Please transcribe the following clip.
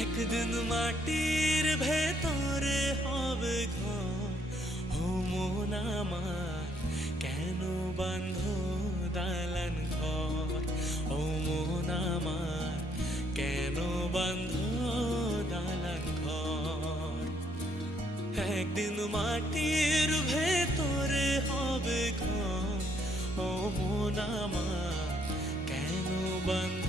একদিন মাটির ভেতরে হবে ঘর। ও মন আমার কেন বাঁধ দালান ঘর? ও মন আমার কেন বাঁধ দালান ঘর? একদিন মাটির ভেতরে হবে ঘর। ও মন আমার কেন বাঁধ